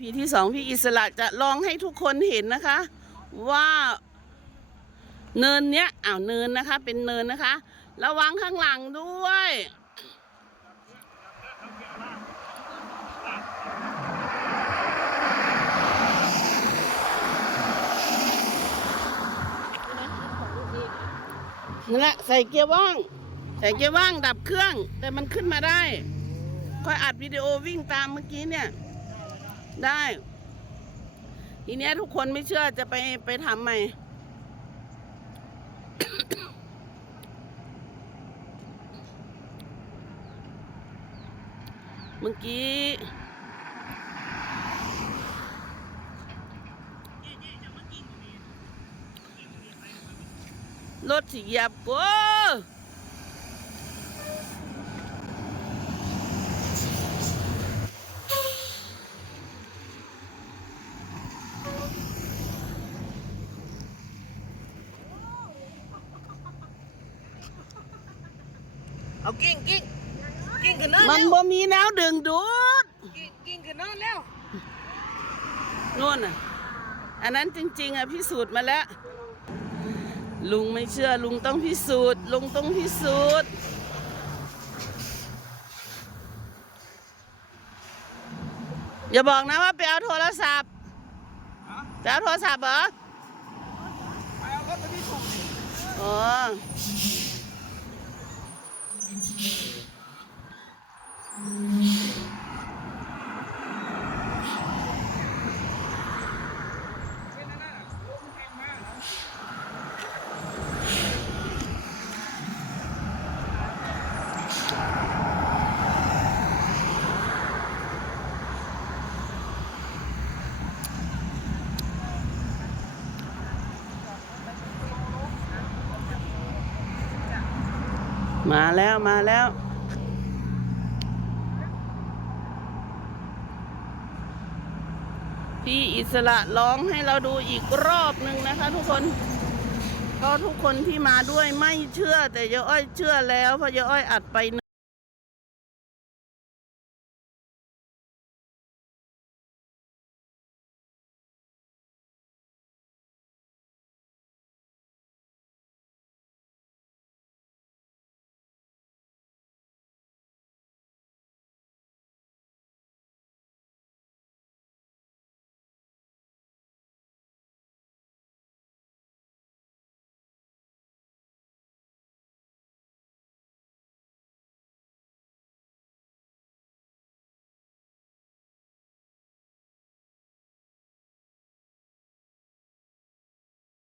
พีที่สองพี่อิสระจะลองให้ทุกคนเห็นนะคะ ว่าเนินเนี้ยอ้าวเนินนะคะ เป็นเนินนะคะ ระวังข้างหลังด้วยนั่นแหละใส่เกียร์ว่าง ใส่เกียร์ว่างดับเครื่อง แต่มันขึ้นมาได้ ค่อยอัดวิดีโอวิ่งตามเมื่อกี้เนี่ย ได้ ทีเนี้ยทุกคนไม่เชื่อจะไปไปทำใหม่ เมื่อกี้รถสิเหยียบกู เอากิ้งกิ้งกิ้งขึ้นเนินมันแล้วบ่มีแนวดึงดูดกิ้งกิ้งขึ้นเนินแล้วนู่นน่ะ อันนั้นจริง ๆอะพิสูจน์มาแล้ว ลุงไม่เชื่อลุงต้องพิสูจน์ ลุงต้องพิสูจน์ อย่าบอกนะว่าไปเอาโทรศัพท์ไปเอาโทรศัพท์เหรอ ไปเอารถไปที่สุกอ๋อ เป็นนั่นน่ะลมแรงมากนะ มาแล้วมาแล้วพี่อิสระร้องให้เราดูอีกรอบหนึ่งนะคะ ทุกคน ก็ทุกคนที่มาด้วยไม่เชื่อ แต่ยายอ้อยเชื่อแล้วเพราะยายอ้อยอัดไป